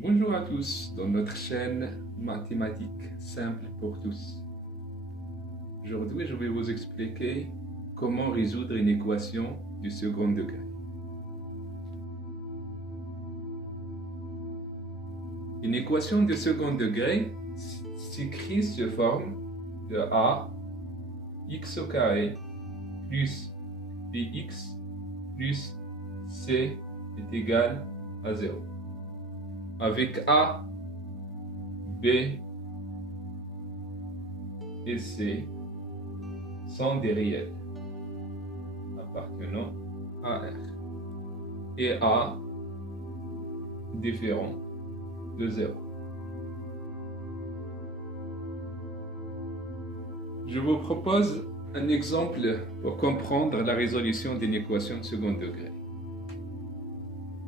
Bonjour à tous dans notre chaîne Mathématiques simples pour tous. Aujourd'hui, je vais vous expliquer comment résoudre une équation du second degré. Une équation du second degré s'écrit sous forme de a x au carré plus bx plus c est égal à 0. Avec a, b et c sont des réels appartenant à R et a différent de 0. Je vous propose un exemple pour comprendre la résolution d'une équation de second degré.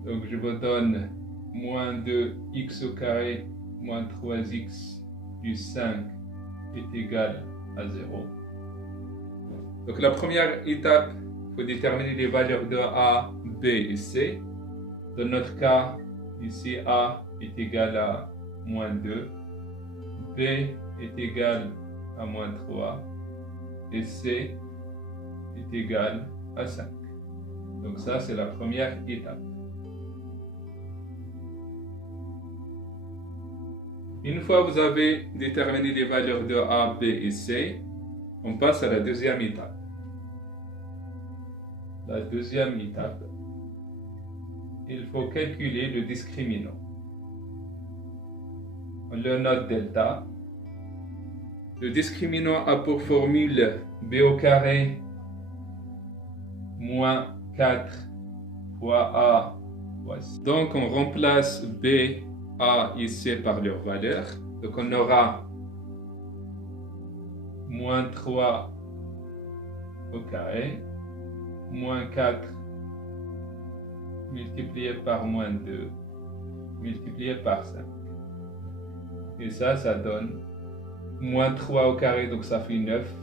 Donc je vous donne moins 2x au carré moins 3x plus 5 est égal à 0. Donc la première étape, il faut déterminer les valeurs de a, b et c. Dans notre cas, ici a est égal à moins 2, b est égal à moins 3 et c est égal à 5. Donc ça, c'est la première étape. Une fois que vous avez déterminé les valeurs de a, b et c, on passe à la deuxième étape. La deuxième étape, il faut calculer le discriminant. On le note delta. Le discriminant a pour formule b au carré moins 4 fois a fois c. Donc on remplace b, a et c par leurs valeurs. Donc on aura moins 3 au carré, moins 4 multiplié par moins 2, multiplié par 5. Et ça donne moins 3 au carré, donc ça fait 9.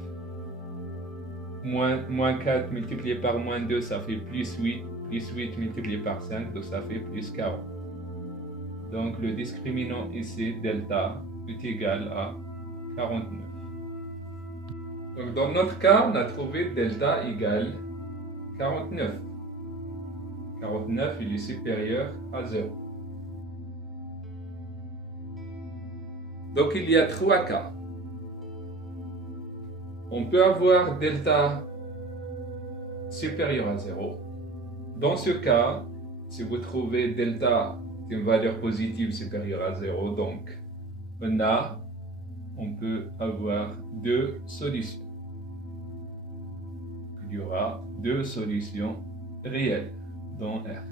Moins 4 multiplié par moins 2, ça fait plus 8. Plus 8 multiplié par 5, donc ça fait plus 40. Donc le discriminant ici, delta, est égal à 49. Donc dans notre cas, on a trouvé delta égale 49. 49, il est supérieur à 0. Donc il y a 3 cas. On peut avoir delta supérieur à 0. Dans ce cas, si vous trouvez delta une valeur positive supérieure à 0, donc on peut avoir deux solutions. Il y aura deux solutions réelles dans R.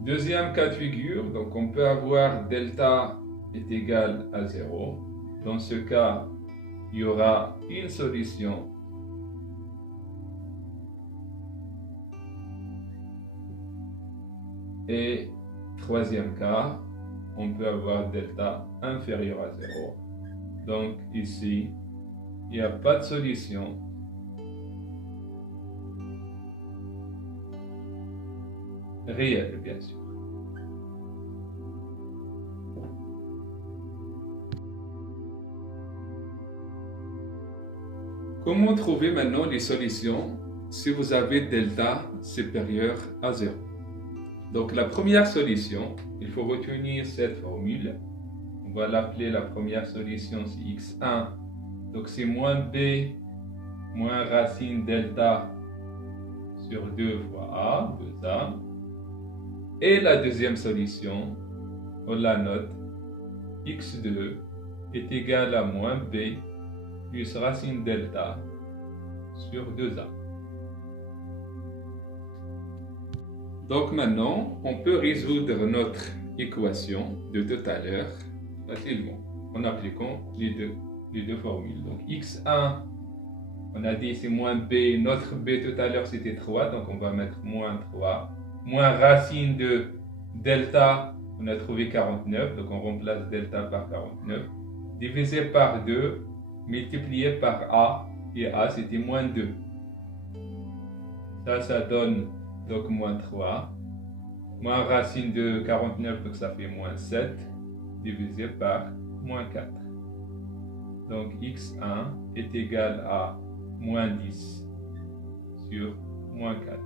Deuxième cas de figure, donc on peut avoir delta est égal à 0. Dans ce cas, il y aura une solution et troisième cas, on peut avoir delta inférieur à 0. Donc ici, il n'y a pas de solution. Réelle, bien sûr. Comment trouver maintenant les solutions si vous avez delta supérieur à 0? Donc la première solution, il faut retenir cette formule. On va l'appeler la première solution, c'est x1. Donc c'est moins b moins racine delta sur 2 fois a, 2a. Et la deuxième solution, on la note, x2 est égal à moins b plus racine delta sur 2a. Donc maintenant, on peut résoudre notre équation de tout à l'heure facilement en appliquant les deux formules. Donc x1, on a dit c'est moins b, notre b tout à l'heure c'était 3, donc on va mettre moins 3, moins racine de delta, on a trouvé 49, donc on remplace delta par 49, divisé par 2, multiplié par a, et a c'était moins 2. Ça donne donc moins 3. Moins racine de 49, donc ça fait moins 7, divisé par moins 4. Donc x1 est égal à moins 10 sur moins 4.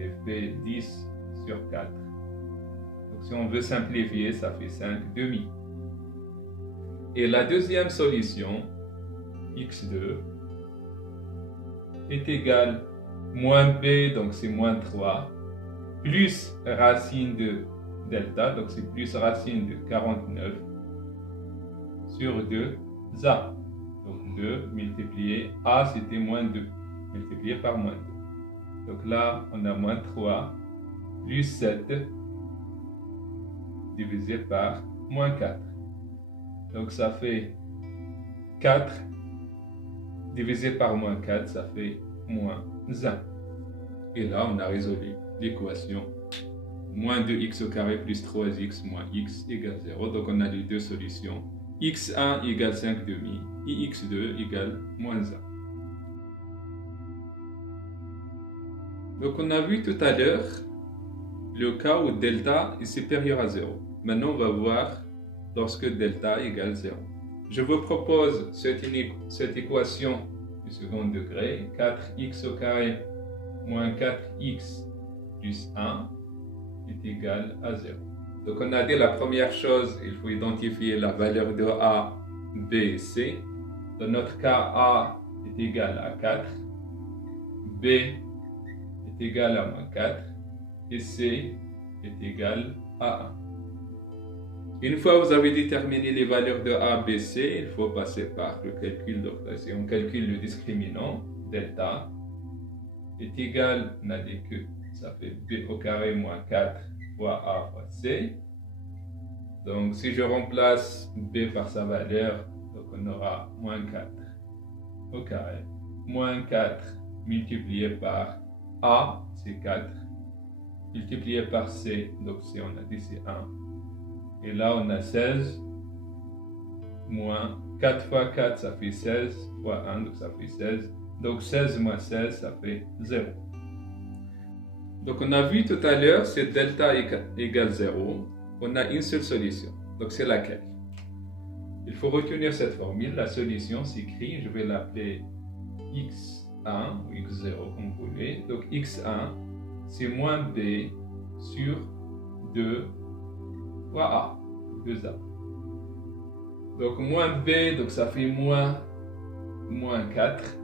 Et fait 10 sur 4. Donc si on veut simplifier, ça fait 5 demi. Et la deuxième solution, x2, est égal moins b, donc c'est moins 3, plus racine de delta, donc c'est plus racine de 49 sur 2 a. Donc 2 multiplié a, c'était moins 2, multiplié par moins 2. Donc là, on a moins 3 plus 7 divisé par moins 4. Donc ça fait 4 divisé par moins 4, ça fait moins 1. Et là, on a résolu l'équation moins 2x au carré plus 3x moins x égale 0. Donc on a les deux solutions. x1 égale 5 demi et x2 égale moins 1. Donc on a vu tout à l'heure le cas où delta est supérieur à 0. Maintenant on va voir lorsque delta égale 0. Je vous propose cette équation du second degré, 4x au carré moins 4x plus 1 est égal à 0. Donc on a dit la première chose, il faut identifier la valeur de a, b et c. Dans notre cas, a est égal à 4, b est égal à moins 4 et c est égal à 1. Une fois que vous avez déterminé les valeurs de a, b, c, il faut passer par le calcul. Donc si on calcule le discriminant, delta est égal, on a dit que ça fait b au carré moins 4 fois a fois c. Donc si je remplace b par sa valeur, donc on aura moins 4 au carré, moins 4 multiplié par a, c'est 4, multiplié par c, donc c on a dit c'est 1. Et là on a 16, moins 4 fois 4 ça fait 16, fois 1 donc ça fait 16. Donc 16 moins 16 ça fait 0. Donc on a vu tout à l'heure, c'est delta égale 0. On a une seule solution. Donc c'est laquelle? Il faut retenir cette formule. La solution s'écrit, je vais l'appeler x1 ou x0 comme vous voulez. Donc x1 c'est moins b sur 2 fois a, 2a. Donc moins b, donc ça fait moins 4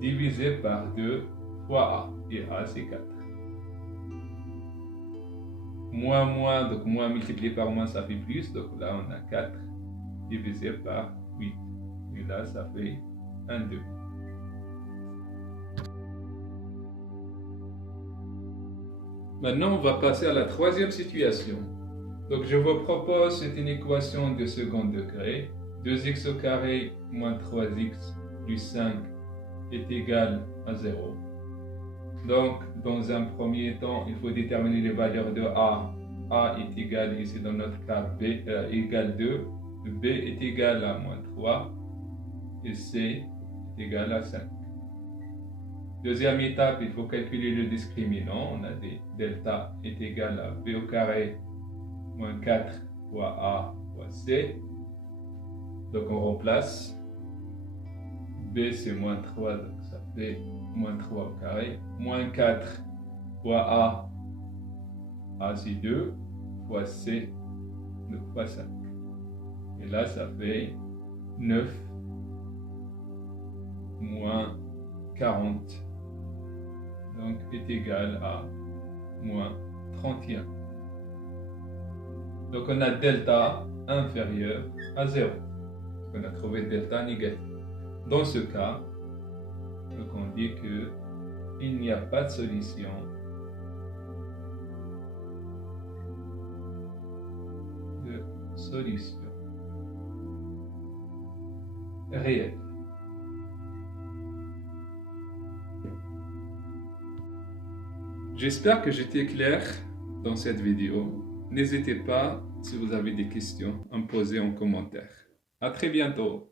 divisé par 2 fois a. Et a c'est 4. Moins, donc moins multiplié par moins, ça fait plus. Donc là, on a 4 divisé par 8. Et là, ça fait 1, 2. Maintenant, on va passer à la troisième situation. Donc, je vous propose, c'est une équation de second degré. 2x au carré moins 3x plus 5 est égal à 0. Donc, dans un premier temps, il faut déterminer les valeurs de a. A est égal, ici dans notre cas, b égale 2. B est égal à moins 3. Et c est égal à 5. Deuxième étape, il faut calculer le discriminant. On a dit delta est égal à b au carré moins 4 fois a fois c. Donc, on remplace. B, c'est moins 3, donc ça fait moins 3 au carré, moins 4 fois a c'est 2, fois c, donc fois 5. Et là, ça fait 9 moins 40, donc est égal à moins 31. Donc on a delta inférieur à 0. On a trouvé delta négatif. Dans ce cas, donc on dit qu'il n'y a pas de solution réelle. J'espère que j'étais clair dans cette vidéo. N'hésitez pas, si vous avez des questions, à me poser en commentaire. À très bientôt.